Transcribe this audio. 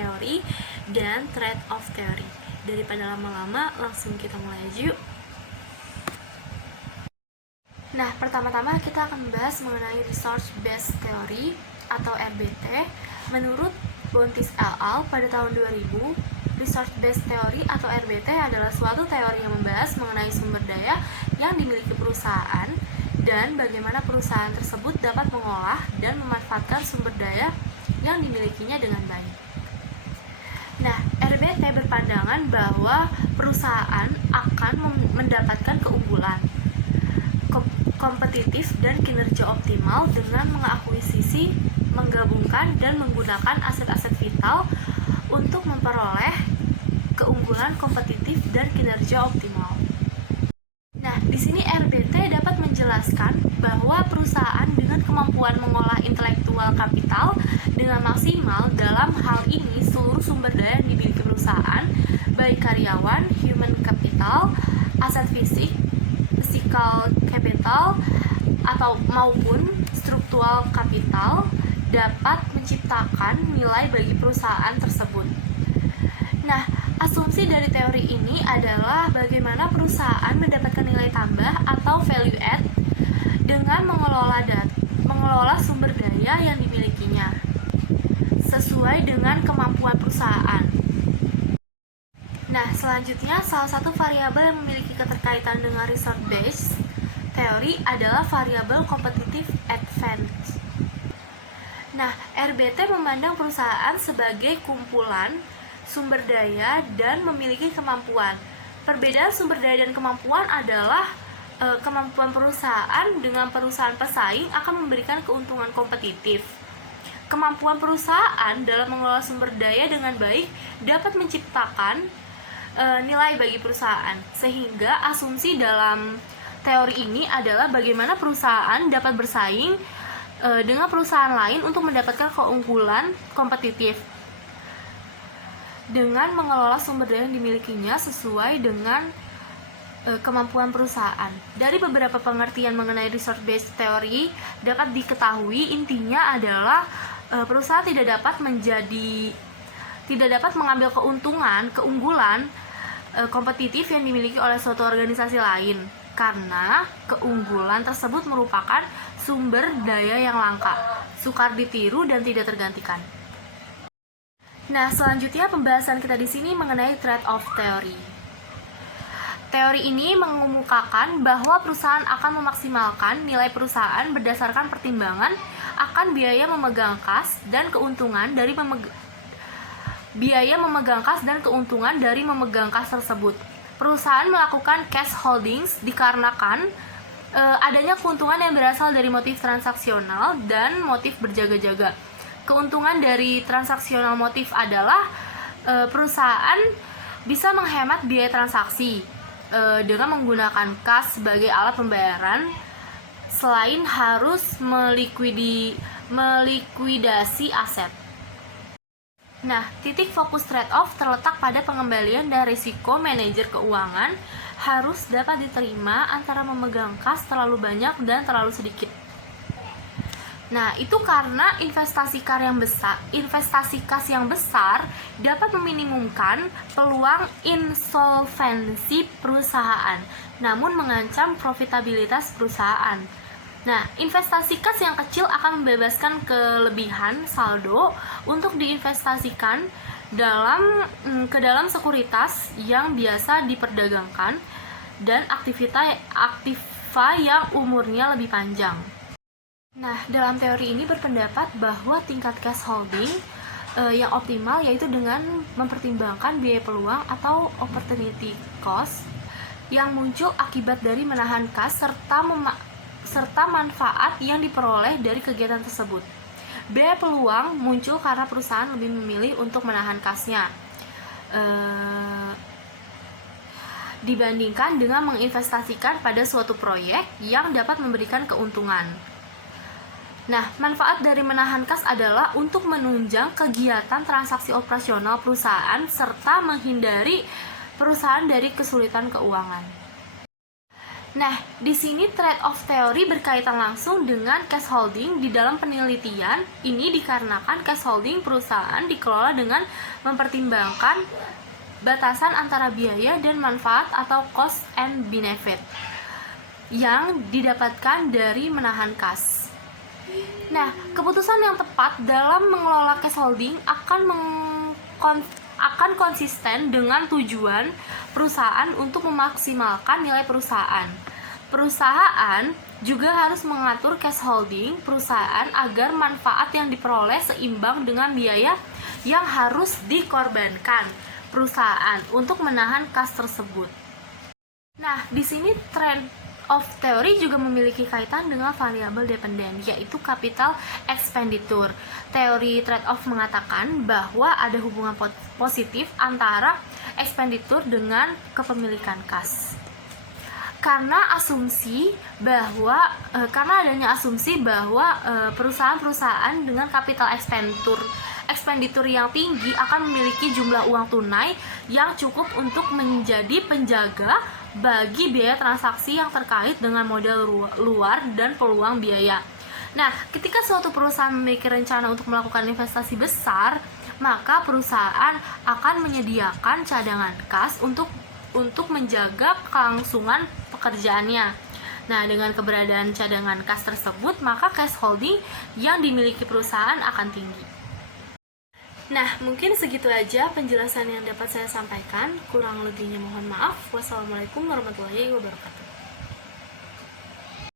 theory dan trade-off theory. Daripada lama-lama, langsung kita mulai aja yuk. Nah, pertama-tama kita akan membahas mengenai Research Based Theory atau RBT. Menurut Bontis et al. Pada tahun 2000, Research Based Theory atau RBT adalah suatu teori yang membahas mengenai sumber daya yang dimiliki perusahaan dan bagaimana perusahaan tersebut dapat mengolah dan memanfaatkan sumber daya yang dimilikinya dengan baik. Nah, RBT berpandangan bahwa perusahaan akan mendapatkan keunggulan, kompetitif, dan kinerja optimal dengan mengakuisisi, menggabungkan, dan menggunakan aset-aset vital untuk memperoleh keunggulan, kompetitif, dan kinerja optimal. Nah, di sini RBT dapat menjelaskan bahwa perusahaan dengan kemampuan mengolah intelektual kapital dengan maksimal, dalam hal ini seluruh sumber daya yang dimiliki perusahaan, baik karyawan, human capital, aset fisik, physical capital, atau maupun struktural capital, dapat menciptakan nilai bagi perusahaan tersebut. Nah, asumsi dari teori ini adalah bagaimana perusahaan mendapatkan nilai tambah atau value add dengan mengelola sumber daya yang dimilikinya sesuai dengan kemampuan perusahaan. Nah, selanjutnya salah satu variabel yang memiliki keterkaitan dengan research based teori adalah variabel competitive advantage. Nah, RBT memandang perusahaan sebagai kumpulan sumber daya dan memiliki kemampuan. Perbedaan sumber daya dan kemampuan adalah kemampuan perusahaan dengan perusahaan pesaing akan memberikan keuntungan kompetitif. Kemampuan perusahaan dalam mengelola sumber daya dengan baik dapat menciptakan nilai bagi perusahaan. Sehingga asumsi dalam teori ini adalah bagaimana perusahaan dapat bersaing dengan perusahaan lain untuk mendapatkan keunggulan kompetitif dengan mengelola sumber daya yang dimilikinya sesuai dengan kemampuan perusahaan. Dari beberapa pengertian mengenai research based theory dapat diketahui intinya adalah perusahaan tidak dapat mengambil keunggulan kompetitif yang dimiliki oleh suatu organisasi lain karena keunggulan tersebut merupakan sumber daya yang langka, sukar ditiru dan tidak tergantikan. Nah, selanjutnya pembahasan kita di sini mengenai trade-off theory. Teori ini mengemukakan bahwa perusahaan akan memaksimalkan nilai perusahaan berdasarkan pertimbangan akan biaya memegang kas dan keuntungan dari memegang kas tersebut. Perusahaan melakukan cash holdings dikarenakan adanya keuntungan yang berasal dari motif transaksional dan motif berjaga-jaga. Keuntungan dari transaksional motif adalah perusahaan bisa menghemat biaya transaksi dengan menggunakan kas sebagai alat pembayaran selain harus melikuidasi aset. Nah, titik fokus trade-off terletak pada pengembalian dan risiko manajer keuangan harus dapat diterima antara memegang kas terlalu banyak dan terlalu sedikit. Nah, itu karena investasi kas yang besar dapat meminimumkan peluang insolvensi perusahaan, namun mengancam profitabilitas perusahaan. Nah, investasi kas yang kecil akan membebaskan kelebihan saldo untuk diinvestasikan ke dalam sekuritas yang biasa diperdagangkan dan aktiva yang umurnya lebih panjang. Nah, dalam teori ini berpendapat bahwa tingkat cash holding yang optimal yaitu dengan mempertimbangkan biaya peluang atau opportunity cost yang muncul akibat dari menahan kas serta manfaat yang diperoleh dari kegiatan tersebut. Biaya peluang muncul karena perusahaan lebih memilih untuk menahan kasnya dibandingkan dengan menginvestasikan pada suatu proyek yang dapat memberikan keuntungan. Nah, manfaat dari menahan kas adalah untuk menunjang kegiatan transaksi operasional perusahaan serta menghindari perusahaan dari kesulitan keuangan. Nah, di sini trade-off teori berkaitan langsung dengan cash holding. Di dalam penelitian ini dikarenakan cash holding perusahaan dikelola dengan mempertimbangkan batasan antara biaya dan manfaat atau cost and benefit yang didapatkan dari menahan kas. Nah, keputusan yang tepat dalam mengelola cash holding akan konsisten dengan tujuan perusahaan untuk memaksimalkan nilai perusahaan. Perusahaan juga harus mengatur cash holding perusahaan agar manfaat yang diperoleh seimbang dengan biaya yang harus dikorbankan perusahaan untuk menahan kas tersebut. Nah, di sini trade-off teori juga memiliki kaitan dengan variabel dependen, yaitu capital expenditure. Teori trade-off mengatakan bahwa ada hubungan positif antara expenditure dengan kepemilikan kas. Karena adanya asumsi bahwa perusahaan-perusahaan dengan capital expenditure yang tinggi akan memiliki jumlah uang tunai yang cukup untuk menjadi penjaga bagi biaya transaksi yang terkait dengan modal luar dan peluang biaya. Nah, ketika suatu perusahaan memiliki rencana untuk melakukan investasi besar, maka perusahaan akan menyediakan cadangan kas untuk menjaga kelangsungan pekerjaannya. Nah, dengan keberadaan cadangan kas tersebut, maka cash holding yang dimiliki perusahaan akan tinggi. Nah, mungkin segitu aja penjelasan yang dapat saya sampaikan. Kurang lebihnya mohon maaf. Wassalamualaikum warahmatullahi wabarakatuh.